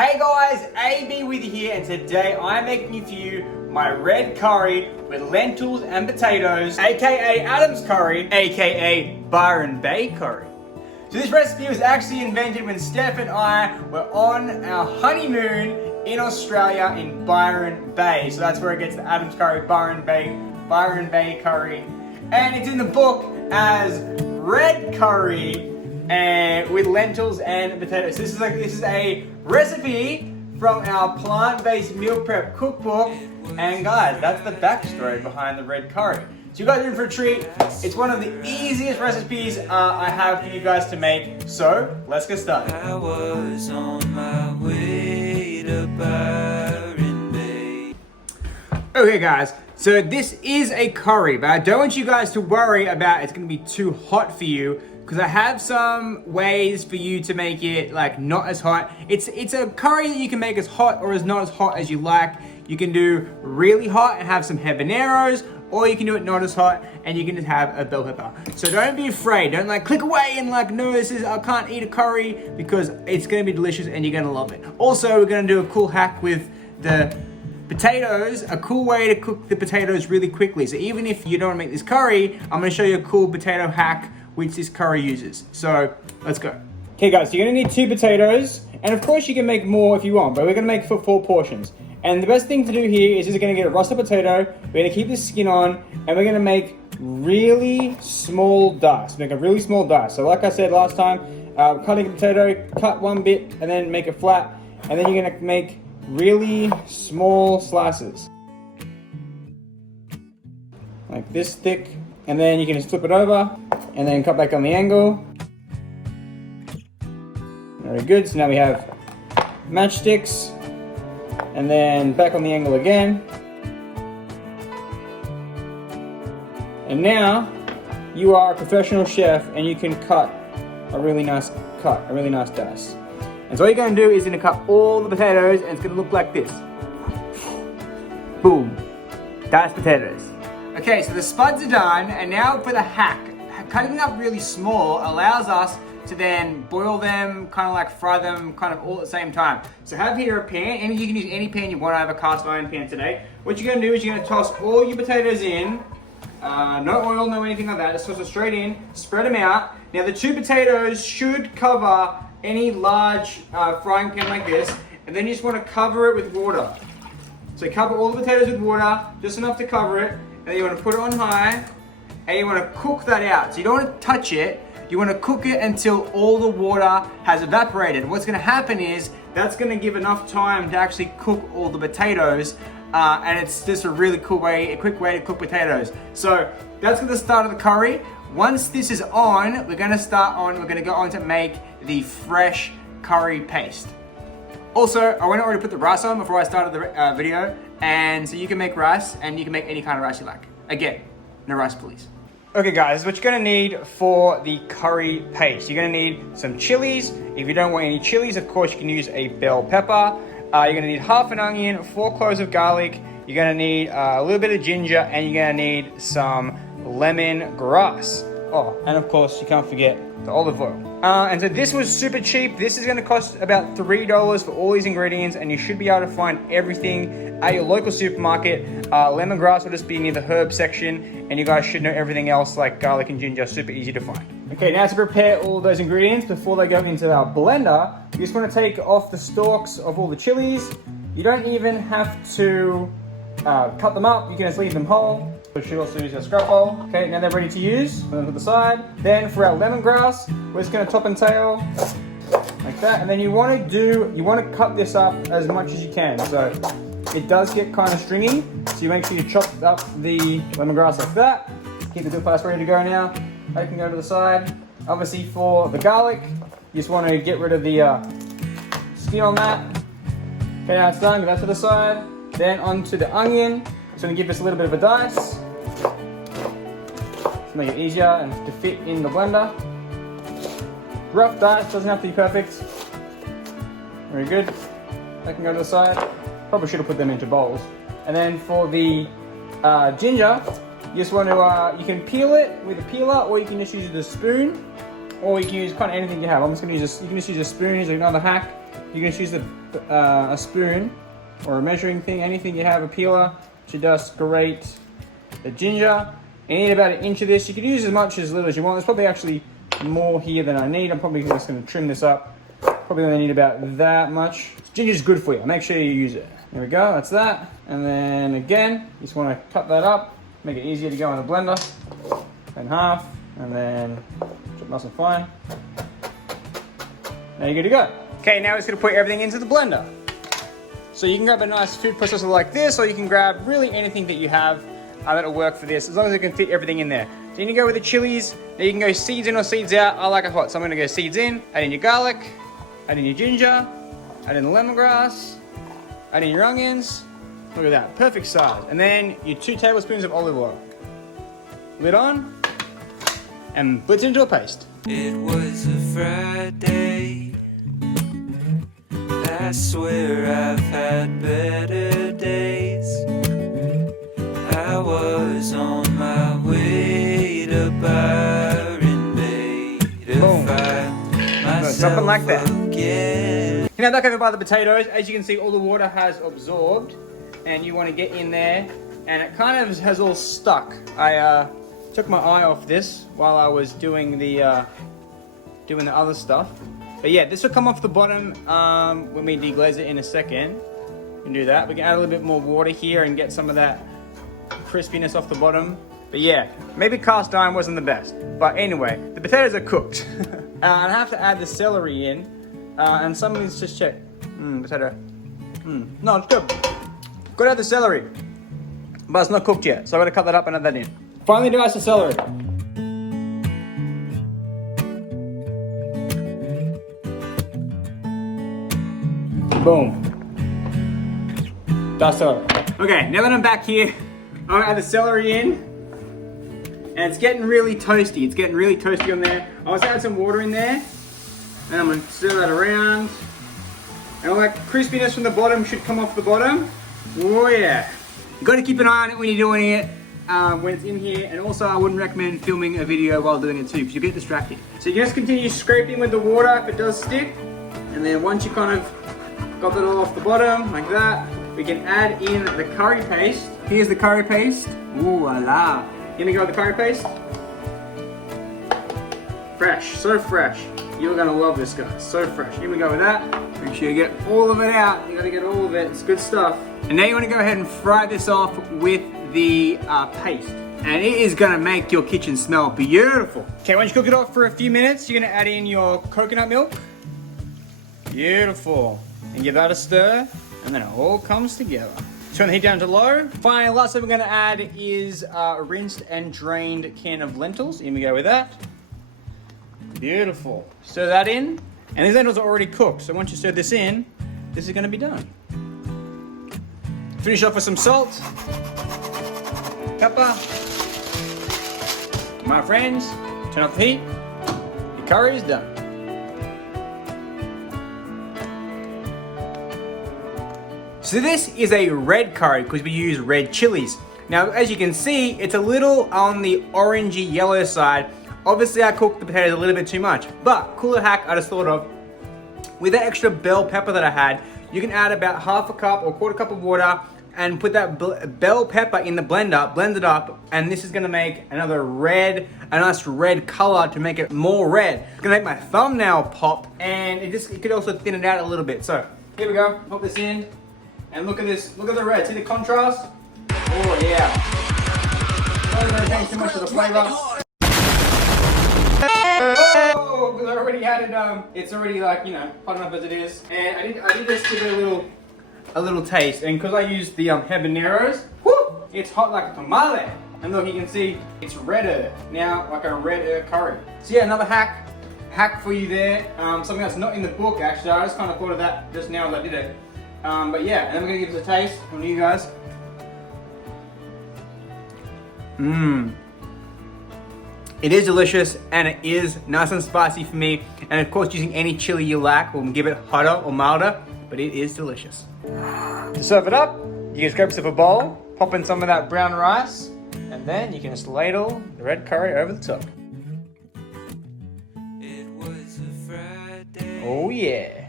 Hey guys, AB with you here, and today I'm making for you my red curry with lentils and potatoes, aka Adam's curry, aka Byron Bay Curry. So this recipe was actually invented when Steph and I were on our honeymoon in Australia in Byron Bay. So that's where it gets the Adam's curry, Byron Bay Curry. And it's in the book as red curry with lentils and potatoes. So this is a recipe from our plant-based meal prep cookbook. And guys, that's the backstory behind the red curry. So you guys are in for a treat. It's one of the easiest recipes I have for you guys to make. So let's get started. I was on my way to Byron Bay. Okay guys, so this is a curry, but I don't want you guys to worry about it's gonna be too hot for you, because I have some ways for you to make it like not as hot. It's a curry that you can make as hot or as not as hot as you like. You can do really hot and have some habaneros, or you can do it not as hot and you can just have a bell pepper. So don't be afraid. Don't like click away and like, no, I can't eat a curry, because it's gonna be delicious and you're gonna love it. Also, we're gonna do a cool hack with the potatoes, a cool way to cook the potatoes really quickly. So even if you don't wanna make this curry, I'm gonna show you a cool potato hack which this curry uses. So let's go. Okay guys, so you're gonna need 2 potatoes, and of course you can make more if you want, but we're gonna make for 4 portions. And the best thing to do here is just gonna get a russet potato, we're gonna keep the skin on, and we're gonna make really small dice. Make a really small dice. So like I said last time, cutting a potato, cut one bit and then make it flat, and then you're gonna make really small slices. Like this thick, and then you can just flip it over, and then cut back on the angle. Very good, so now we have matchsticks, and then back on the angle again. And now you are a professional chef and you can cut a really nice dice. And so all you're gonna do is you're gonna cut all the potatoes, and it's gonna look like this. Boom, diced potatoes. Okay, so the spuds are done, and now for the hack. Cutting them up really small allows us to then boil them, kind of like fry them kind of all at the same time. So have here a pan, and you can use any pan you want. I have a cast iron pan today. What you're gonna do is you're gonna toss all your potatoes in, no oil, no anything like that, just toss it straight in, spread them out. Now the 2 potatoes should cover any large frying pan like this, and then you just wanna cover it with water. So cover all the potatoes with water, just enough to cover it, and then you wanna put it on high, and you wanna cook that out. So you don't wanna touch it, you wanna cook it until all the water has evaporated. What's gonna happen is, that's gonna give enough time to actually cook all the potatoes, and it's just a really cool way, a quick way to cook potatoes. So that's the start of the curry. Once this is on, we're gonna go on to make the fresh curry paste. Also, I went already put the rice on before I started the video, and so you can make rice, and you can make any kind of rice you like. Again, no rice please. Okay guys, this is what you're gonna need for the curry paste. You're gonna need some chilies. If you don't want any chilies, of course you can use a bell pepper. You're gonna need half an onion, 4 cloves of garlic. You're gonna need a little bit of ginger, and you're gonna need some lemongrass. Oh, and of course you can't forget the olive oil. And so this was super cheap. This is gonna cost about $3 for all these ingredients, and you should be able to find everything at your local supermarket. Lemongrass will just be near the herb section, and you guys should know everything else like garlic and ginger, super easy to find. Okay, now to prepare all those ingredients before they go into our blender, you just wanna take off the stalks of all the chilies. You don't even have to cut them up, you can just leave them whole. We should also use our scrap bowl. Okay, now they're ready to use. Put them to the side. Then for our lemongrass, we're just gonna top and tail like that. And then you wanna cut this up as much as you can. So it does get kind of stringy. So you make sure you chop up the lemongrass like that. Keep the dip paste ready to go now. They can go to the side. Obviously for the garlic, you just wanna get rid of the skin on that. Okay, now it's done, get that to the side. Then onto the onion. It's gonna give us a little bit of a dice to make it easier and to fit in the blender. Rough dice, doesn't have to be perfect. Very good. They can go to the side. Probably should have put them into bowls. And then for the ginger, you just want to, you can peel it with a peeler, or you can just use the spoon, or you can use kind of anything you have. I'm just gonna use this, you can just use a spoon, here's another hack. you can just use a spoon or a measuring thing, anything you have, a peeler to just grate the ginger. You need about an inch of this. You can use as much as little as you want. There's probably actually more here than I need. I'm probably just going to trim this up. Probably only need about that much. Ginger's good for you. Make sure you use it. There we go, that's that. And then again, you just want to cut that up, make it easier to go in the blender. In half, and then chop nice and fine. Now you're good to go. Okay, now we're just going to put everything into the blender. So you can grab a nice food processor like this, or you can grab really anything that you have that'll work for this, as long as it can fit everything in there. So you can go with the chilies. Now you can go seeds in or seeds out. I like it hot, so I'm going to go seeds in. Add in your garlic, add in your ginger, add in the lemongrass, add in your onions. Look at that, perfect size. And then your 2 tablespoons of olive oil. Lid on, and blitz into a paste. It was a Friday. I swear I've had better days. I was on my way to Byron Bay to find myself something like that. again. Now back over by the potatoes, as you can see, all the water has absorbed, and you want to get in there, and it kind of has all stuck. I took my eye off this while I was doing the other stuff. But yeah, this will come off the bottom when we deglaze it in a second. We can do that. We can add a little bit more water here and get some of that crispiness off the bottom. But yeah, maybe cast iron wasn't the best. But anyway, the potatoes are cooked. And I have to add the celery in. And somebody's just check. Potato. No, it's good. Got to add the celery. But it's not cooked yet, so I'm going to cut that up and add that in. Finally dice the celery. Boom. Dice celery. Okay, now that I'm back here, I'm going to add the celery in. And it's getting really toasty. It's getting really toasty on there. I was add some water in there. And I'm going to stir that around. And all that crispiness from the bottom should come off the bottom. Oh yeah. You got to keep an eye on it when you're doing it. When it's in here, and also I wouldn't recommend filming a video while doing it too, because you get distracted. So you just continue scraping with the water if it does stick, and then once you kind of got that all off the bottom, like that, we can add in the curry paste. Here's the curry paste. Ooh la la. You gonna go with the curry paste? Fresh, so fresh. You're gonna love this, guys, so fresh. Here we go with that. Make sure you get all of it out. You gotta get all of it, it's good stuff. And now you wanna go ahead and fry this off with the paste, and it is gonna make your kitchen smell beautiful. Okay, once you cook it off for a few minutes, you're gonna add in your coconut milk. Beautiful. And give that a stir, and then it all comes together. Turn the heat down to low. Finally, last thing we're gonna add is a rinsed and drained can of lentils. Here we go with that. Beautiful. Stir that in, and these lentils are already cooked, so once you stir this in, this is gonna be done. Finish off with some salt. Pepper. My friends, turn off the heat. Your curry is done. So this is a red curry because we use red chilies. Now, as you can see, it's a little on the orangey yellow side. Obviously, I cooked the potatoes a little bit too much, but cooler hack I just thought of, with that extra bell pepper that I had, you can add about half a cup or quarter cup of water and put that bell pepper in the blender, blend it up, and this is gonna make another red, a nice red color to make it more red. It's gonna make my thumbnail pop, and it could also thin it out a little bit. So here we go, pop this in, and look at this, look at the red, see the contrast? Oh yeah. Not gonna change too much of the flavor. Oh, because I already added, it's already like, you know, hot enough as it is. And I did just give it a little taste, and because I used the habaneros, whoo, it's hot like a tamale. And look, you can see it's redder now, like a redder curry. So yeah, another hack for you there. Something that's not in the book actually. I just kind of thought of that just now as I did it. But yeah, and then we're gonna give this a taste from you guys. It is delicious, and it is nice and spicy for me. And of course, using any chili you like will give it hotter or milder, but it is delicious. To serve it up, you can grab yourself a bowl, pop in some of that brown rice, and then you can just ladle the red curry over the top. It was a Friday. Oh yeah.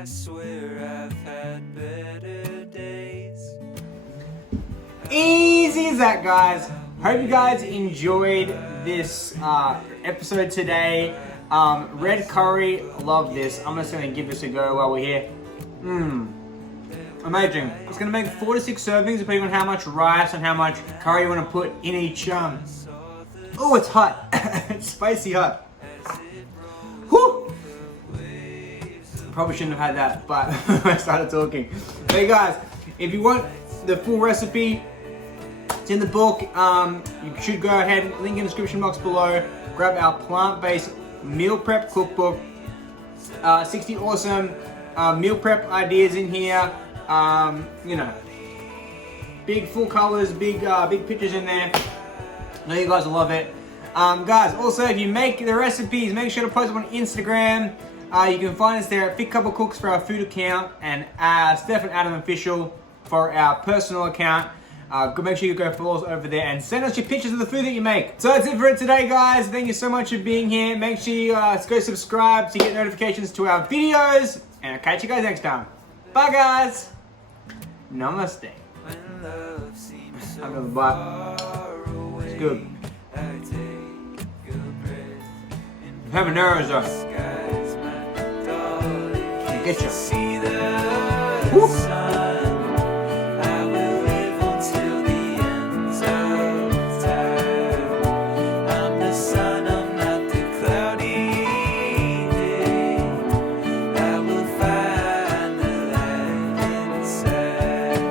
I swear I've had better days. Easy as that, guys. Hope you guys enjoyed this episode today. Red curry, love this. I'm just gonna give this a go while we're here. Amazing. It's gonna make 4 to 6 servings depending on how much rice and how much curry you want to put in each. Oh, it's hot. It's spicy hot. Whew. Probably shouldn't have had that, but I started talking. Hey guys, if you want the full recipe, it's in the book. You should go ahead, link in the description box below. Grab our plant-based meal prep cookbook. 60 awesome meal prep ideas in here. You know, big full colors, big pictures in there. I know you guys will love it. Guys, also if you make the recipes, make sure to post them on Instagram. You can find us there at Fit Couple Cooks for our food account and Steph and Adam Official for our personal account. Make sure you go follow us over there and send us your pictures of the food that you make. So that's it for it today, guys. Thank you so much for being here. Make sure you go subscribe to get notifications to our videos. And I'll catch you guys next time. Bye, guys. Namaste. When love seems so I'm gonna bite. far away, It's good. I take a breath in Habaneros though. skies, my darling. Get you. See the Woo. sun